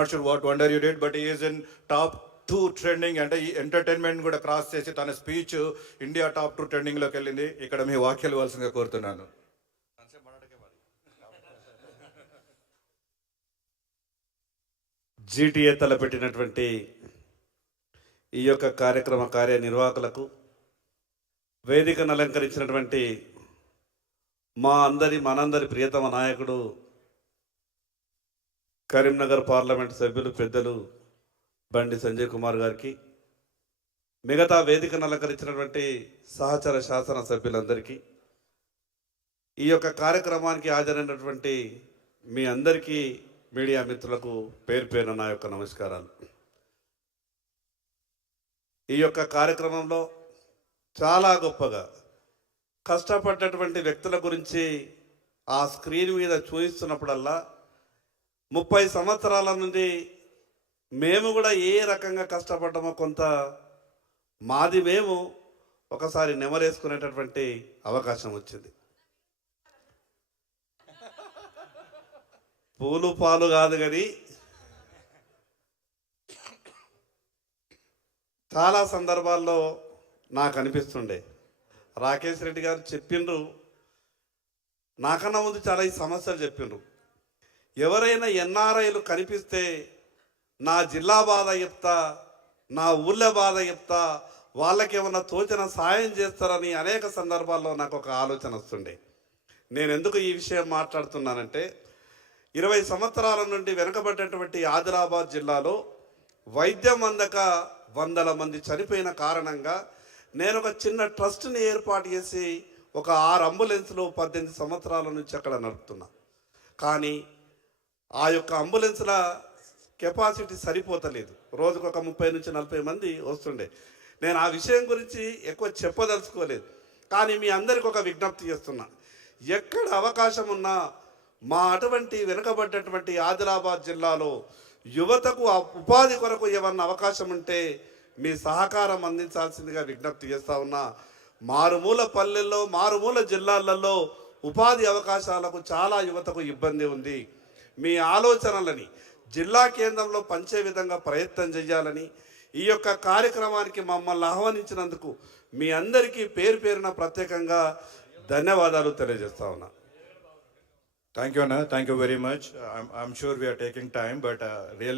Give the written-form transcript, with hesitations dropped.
not sure what wonder you did, but he is in top 2 trending అంటే ఈ entertainment కూడా cross చేసి తన స్పీచ్ ఇండియా టాప్ 2 ట్రెండింగ్లోకి వెళ్ళింది. ఇక్కడ మీ వాక్యాలు ఇవ్వాల్సిందిగా కోరుతున్నాను. జీటీఏ తలపెట్టినటువంటి ఈ యొక్క కార్యక్రమ కార్యనిర్వాహకులకు, వేదికను అలంకరించినటువంటి మనందరి ప్రియతమ నాయకుడు కరీంనగర్ పార్లమెంట్ సభ్యులు పెద్దలు బండి సంజయ్ కుమార్ గారికి, మిగతా వేదికను అలంకరించినటువంటి సహచర శాసన సభ్యులందరికీ, ఈ యొక్క కార్యక్రమానికి హాజరైనటువంటి మీ అందరికీ, మీడియా మిత్రులకు పేరు పేరున నా యొక్క నమస్కారాలు. ఈ యొక్క కార్యక్రమంలో చాలా గొప్పగా కష్టపడ్డటువంటి వ్యక్తుల గురించి ఆ స్క్రీన్ మీద చూపిస్తున్నప్పుడల్లా 30 సంవత్సరాల నుండి మేము కూడా ఏ రకంగా కష్టపడ్డామో కొంత మాది మేము ఒకసారి నెమరేసుకునేటటువంటి అవకాశం వచ్చింది. పూలు పాలు కాదు కానీ చాలా సందర్భాల్లో నాకు అనిపిస్తుండే, రాకేష్ రెడ్డి గారు చెప్పిండ్రు, నాకన్నా ముందు చాలా ఈ సమస్యలు చెప్పిండ్రు. ఎవరైనా ఎన్ఆర్ఐలు కనిపిస్తే నా జిల్లా బాధ చెప్తా, నా ఊళ్ళ బాధ చెప్తా, వాళ్ళకి ఏమన్నా తోచిన సాయం చేస్తారని అనేక సందర్భాల్లో నాకు ఒక ఆలోచన వస్తుండే. నేను ఎందుకు ఈ విషయం మాట్లాడుతున్నానంటే, 20 సంవత్సరాల నుండి వెనుకబడ్డటువంటి ఆదిలాబాద్ జిల్లాలో వైద్యం అందక వందల మంది చనిపోయిన కారణంగా నేను ఒక చిన్న ట్రస్ట్ని ఏర్పాటు చేసి ఒక 6 అంబులెన్స్లు 18 సంవత్సరాల నుంచి అక్కడ నడుపుతున్నా. కానీ ఆ యొక్క అంబులెన్స్ల కెపాసిటీ సరిపోతలేదు. రోజుకు ఒక 30 నుంచి 40 మంది వస్తుండే. నేను ఆ విషయం గురించి ఎక్కువ చెప్పదలుచుకోలేదు. కానీ మీ అందరికి ఒక విజ్ఞప్తి చేస్తున్నా, ఎక్కడ అవకాశం ఉన్నా మా అటువంటి వెనుకబడ్డటువంటి ఆదిలాబాద్ జిల్లాలో యువతకు ఉపాధి కొరకు ఏమన్నా అవకాశం ఉంటే మీ సహకారం అందించాల్సిందిగా విజ్ఞప్తి చేస్తూ ఉన్నా. మారుమూల పల్లెల్లో, మారుమూల జిల్లాలలో ఉపాధి అవకాశాలకు చాలా యువతకు ఇబ్బంది ఉంది. మీ ఆలోచనలని జిల్లా కేంద్రంలో పంచే విధంగా ప్రయత్నం చేయాలని, ఈ యొక్క కార్యక్రమానికి మమ్మల్ని ఆహ్వానించినందుకు మీ అందరికీ పేరు పేరున ప్రత్యేకంగా ధన్యవాదాలు తెలియజేస్తా ఉన్నా. Thank you, Anna. Thank you very much. I'm sure we are taking time, but really